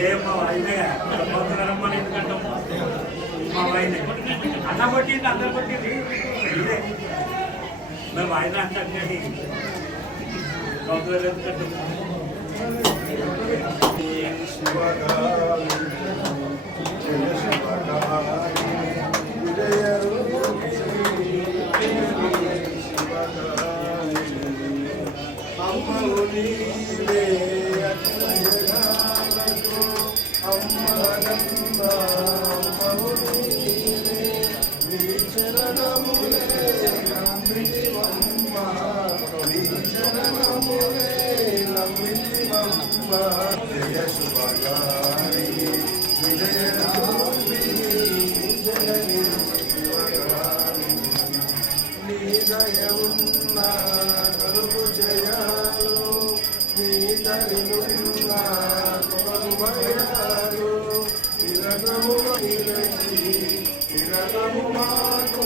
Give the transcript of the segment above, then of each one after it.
ఏం మా వాయిదే రమ్మని ఎందుకంటాం మా వాయిదే అన్న కొట్టింది అందరు కొట్టింది ఇదే మేము వాయిదా అంటాం కానీ కౌతులు ఎందుకంటాం జయ ఉన్న కలుపు జయాలు నీ దయనున్న కొలు భయాలు నిరతము నిరచి నిరతము మాకు.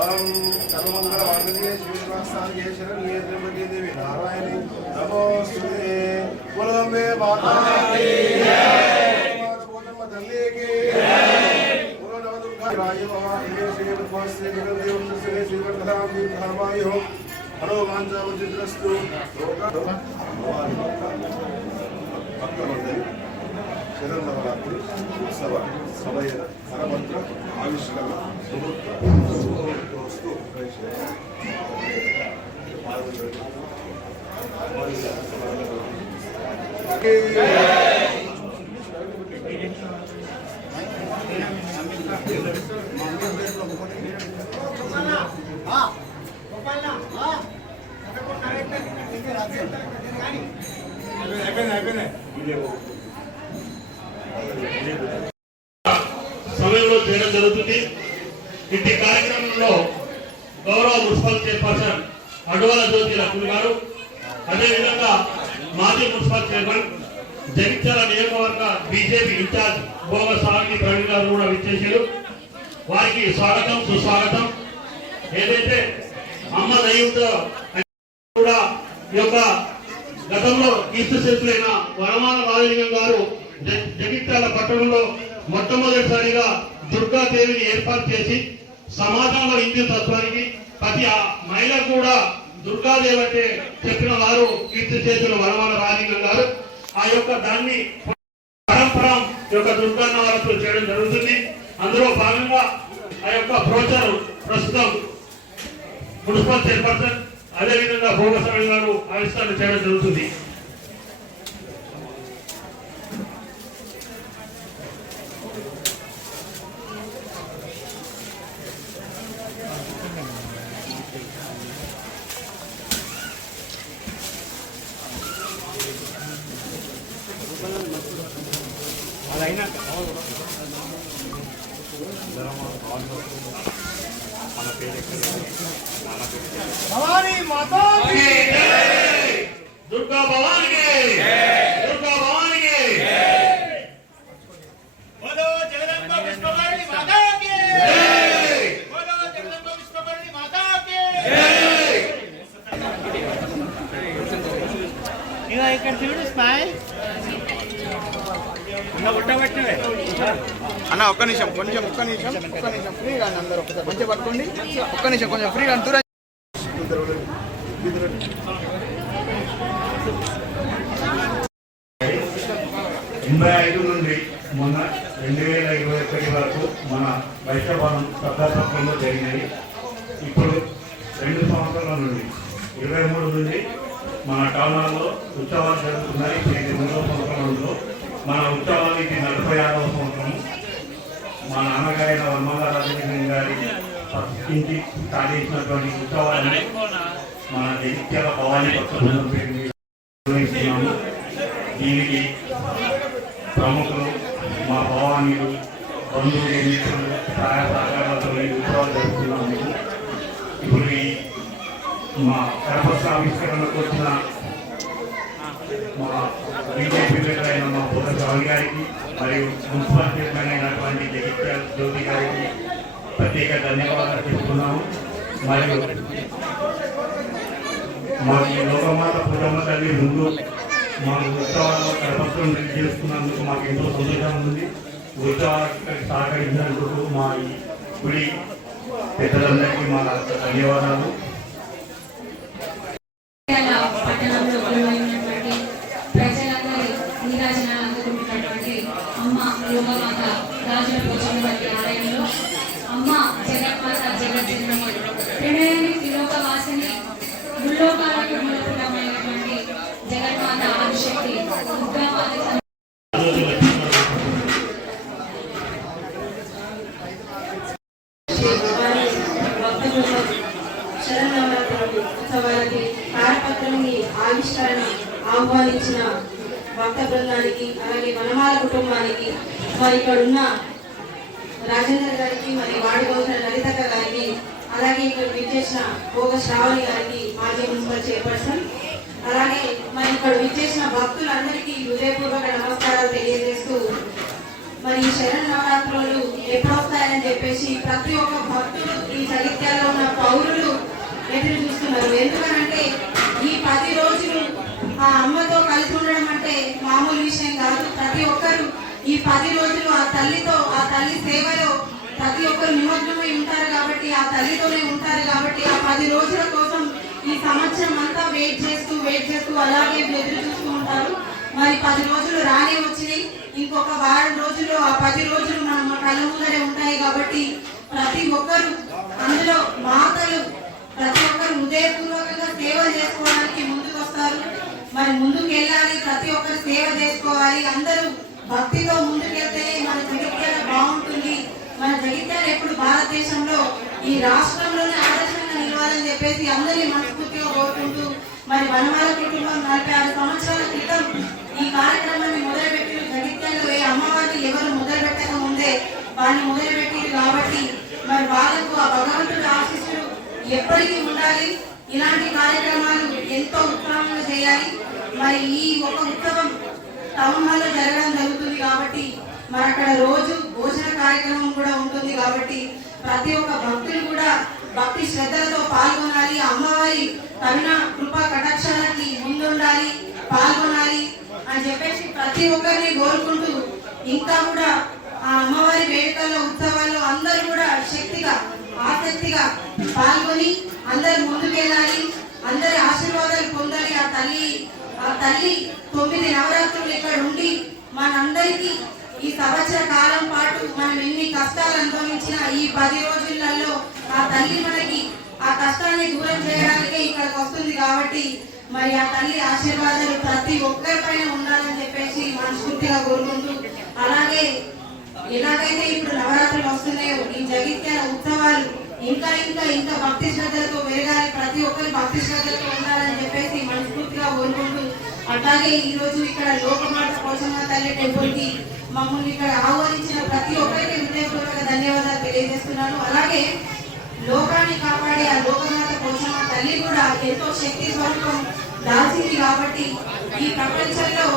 సర్వమంగళ వాంగళ్యే శ్రీనివాసాయ శరణ్యే త్రిపతి దేవి నారాయణి నమోస్తుతే కులమే మాతా కీ కోటమ్మ తల్లికి కుల నవదుర్గా రాయ మహాహిరే శ్రీ విద్వాంసే జగదేవం శ్రీ శ్రీ వర్ధనాం దీర్ఘామాయో హలో మాంజావజిద్రస్తు భక్తమందరి శరన్నవరాత్రి ఉత్సవ సమయ కరమంత్ర ఆవిష్కరణ శుభోస్తు సమయంలో చేయడం జరుగుతుంది. ఇంటి కార్యక్రమంలో గౌరవ మున్సిపల్ చైర్పర్సన్ అడవల జ్యోతి లక్ష్మి గారు. అదేవిధంగా మాజీ మున్సిపల్ చైర్మన్ జగిత్యాల నియోజకవర్గ బీజేపీ ఇన్ఛార్జ్ భోగ సాగి ప్రవీణ్ గారు కూడా విచ్చేసారు వారికి స్వాగతం సుస్వాగతం. ఏదైతే అమ్మ దయ్యంతో కూడా ఈ యొక్క గతంలో కీర్తిశిల్పులైన వరమాన రాజలింగం గారు జగిత్యాల పట్టణంలో మొట్టమొదటిసారిగా దుర్గాదేవిని ఏర్పాటు చేసి సమాజంలో హిందూ తత్వానికి ప్రతి ఆ మహిళ కూడా దుర్గాదేవి అంటే చెప్పిన వారు కీర్తి చేతులు వనమాల రాజలింగం గారు. ఆ యొక్క దాన్ని పరంపరం యొక్క దుర్గా నవరాత్రులు చేయడం జరుగుతుంది. అందులో భాగంగా ఆ యొక్క ప్రోచర్ ప్రస్తుతం మున్సిపల్ చైర్పర్సన్ అదేవిధంగా భోగస్వామి గారు ఆవిష్కరణ చేయడం జరుగుతుంది. ないなんか。అన్న ఒక్క నిమిషం కొంచెం ఒక్క నిమిషం ఒక్క నిమిషం. ఫ్రీగా అండి అందరూ ఒకసారి మంచిగా పట్టుకోండి ఒక్క నిమిషం కొంచెం ఫ్రీగా అంటూ ఎనభై ఐదు నుండి మొన్న రెండు వేల ఇరవై ఒకటి వరకు మన వైశ్యభవనం సప్తాసత్వంలో జరిగినాయి. ఇప్పుడు రెండు సంవత్సరాల నుండి ఇరవై మూడు నుండి మన టౌన్ హాల్లో ఉత్సవాలు జరుగుతున్నాయి. ఇది మూడో సంవత్సరంలో మన ఉత్సవానికి నలభై ఆరవ సంవత్సరం. మా నాన్నగారైన వర్మల రాజకీయ గారి ప్రతిష్ఠించి సాధించినటువంటి ఉత్సవాన్ని మన జగిత్యాల భవానీ భక్త నిర్వహిస్తున్నాము. దీనికి ప్రముఖులు మా భవానీలు బంధువులు మిత్రులు సహాయ సహకారాలతో ఈ ఉత్సవాలు జరుపుతున్నాము ఇప్పుడు మా కరపత్ర ఆవిష్కరణకు వచ్చిన మా బీజేపీ లీడర్ అయిన మా గారికి మరియు మున్సిపల్ చైర్మన్ అయినటువంటి జగిత్యాల జ్యోతి గారికి ప్రత్యేక ధన్యవాదాలు చెప్తున్నాము మరియు మాకు ఈ లోకమాత పుట్టమ్మ తల్లి ముందు మా ఉత్సవాల్లో కరపత్రం చేసుకున్నందుకు మాకు ఎంతో సంతోషంగా ఉంది. ఉత్సవాలకు సహకరించినందుకు మా ఈ గుడి పెద్దలందరికీ మా ధన్యవాదాలు. ఆవిష్కరణ ఆహ్వానించిన భక్త బృందానికి అలాగే వనమాల కుటుంబానికి మరి ఇక్కడ ఉన్న రాజేంద్ర గారికి మరి వాడిగోసిన లలితక్క గారికి అలాగే ఇక్కడ విచ్చేసిన భోగ శ్రావణి గారికి మాజీ మున్సిపల్ చైర్పర్సన్. అలాగే మరి ఇక్కడ విచ్చేసిన భక్తులందరికీ హృదయపూర్వక నమస్కారాలు తెలియజేస్తూ మరి ఈ శరణ్ నవరాత్రులు ఎప్పుడు వస్తాయని చెప్పేసి ప్రతి ఒక్క భక్తుడు ఈ జగిత్యాలో ఉన్న పౌరులు ఎదురు చూస్తున్నారు. ఎందుకనంటే ఈ పది రోజులు ఆ అమ్మతో కలిసి ఉండడం అంటే మామూలు విషయం కాదు. ప్రతి ఒక్కరు ఈ పది రోజులు ఆ తల్లితో ఆ తల్లి సేవలో ప్రతి ఒక్కరు నిమగ్నమై ఉంటారు కాబట్టి ఆ తల్లితోనే ఉంటారు కాబట్టి ఆ పది రోజుల కోసం ఈ సంవత్సరం అంతా వెయిట్ చేస్తూ వెయిట్ చేస్తూ అలాగే ఎదురు చూస్తూ ఉంటారు. మరి పది రోజులు రానే వచ్చినాయి. ఇంకొక వారం రోజులు ఆ పది రోజులు మన కళ్ళ ముందరే ఉంటాయి కాబట్టి ప్రతి ఒక్కరు అందులో మాతలు హృదయపూర్వకంగా సేవ చేసుకోవడానికి ముందుకు వస్తారు మరి ముందుకు వెళ్ళాలి ప్రతి ఒక్కరు సేవ చేసుకోవాలి. అందరూ భక్తితో ముందుకెళ్తే మన జగిత్యాల బాగుంటుంది. మన జగిత్యాల ఎప్పుడు భారతదేశంలో ఈ రాష్ట్రంలోనే ఆదర్శంగా నిలవాలని చెప్పేసి అందరినీ మనస్ఫూర్తిగా కోరుకుంటూ మరి వనమాల కుటుంబం నలభై ఆరు సంవత్సరాల క్రితం ఈ కార్యక్రమాన్ని మొదలుపెట్టిన జగిత్యాలు ఏ అమ్మవారిని ఎవరు మొదలుపెట్టక ముందే వారిని మొదలుపెట్టింది కాబట్టి మరి వాళ్ళకు ఆ భగవంతుడు ఆశీస్సులు ఎప్పటికీ ఉండాలి. ఇలాంటి కార్యక్రమాలు ఎంతో ఉత్సాహంగా చేయాలి. మరి ఈ ఒక ఉత్సవం టౌన్ హాల్లో జరగడం జరుగుతుంది కాబట్టి మరి అక్కడ రోజు భోజన కార్యక్రమం కూడా ఉంటుంది కాబట్టి ప్రతి ఒక్క భక్తులు కూడా భక్తి శ్రద్ధలతో పాల్గొనాలి. అమ్మవారి కరుణ కృప కటాక్షాలకి ముందుండాలి పాల్గొనాలి అని చెప్పేసి ప్రతి ఒక్కరిని కోరుకుంటూ ఇంకా కూడా ఆ అమ్మవారి వేడుకల్లో ఉత్సవాల్లో అందరూ కూడా శక్తిగా ఆసక్తిగా పాల్గొని అందరు ముందుకెళ్ళాలి అందరి ఆశీర్వాదాలు పొందాలి. ఆ తల్లి ఆ తల్లి తొమ్మిది నవరాత్రులు ఇక్కడ ఉండి మనందరికీ ఈ సంవత్సర కాలం పాటు మనం ఎన్ని కష్టాలు అనుభవించిన ఈ పది రోజులలో ఆ తల్లి మనకి ఆ కష్టాన్ని దూరం చేయడానికే ఇక్కడికి వస్తుంది కాబట్టి మరి ఆ తల్లి ఆశీర్వాదాలు ప్రతి ఒక్కరిపైన ఉండాలని చెప్పేసి మనస్ఫూర్తిగా కోరుకుంటూ అలాగే ఎలాగైతే ఇప్పుడు నవరాత్రులు వస్తున్నాయో ఈ జగిత్యాల ఉత్సవాలు ఇంకా ఇంకా ఇంకా భక్తి శ్రద్ధలతో పెరగాలి ప్రతి ఒక్కరు భక్తి శ్రద్ధలతో ఉండాలని చెప్పేసి మనస్ఫూర్తిగా కోరుకుంటూ అట్లాగే ఈ రోజు ఇక్కడ లోకమాత కోసం తల్లి టెంపుల్కి మమ్మల్ని ఇక్కడ ఆహ్వానించిన ప్రతి ఒక్కరికి హృదయపూర్వక ధన్యవాదాలు తెలియజేస్తున్నాను. అలాగే లోకాన్ని కాపాడే ఆ లోకమాత కోసం తల్లి కూడా ఎంతో శక్తి స్వరూపం దాల్చింది కాబట్టి ఈ ప్రపంచంలో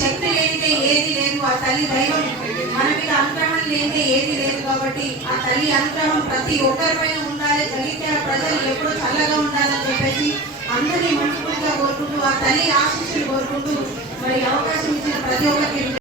శక్తి లేనిదే ఏది లేదు. ఆ తల్లి దైవం అనుగ్రహం లేదే ఏది లేదు కాబట్టి ఆ తల్లి అనుగ్రహం ప్రతి ఒక్కరిపైన ఉండాలి. జగిత్యాల ప్రజలు ఎప్పుడూ చల్లగా ఉండాలని చెప్పేసి అందరినీ మనస్ఫూర్తిగా కోరుకుంటూ ఆ తల్లి ఆశీస్సులు కోరుకుంటూ మరి అవకాశం ఇచ్చిన ప్రతి ఒక్కరికి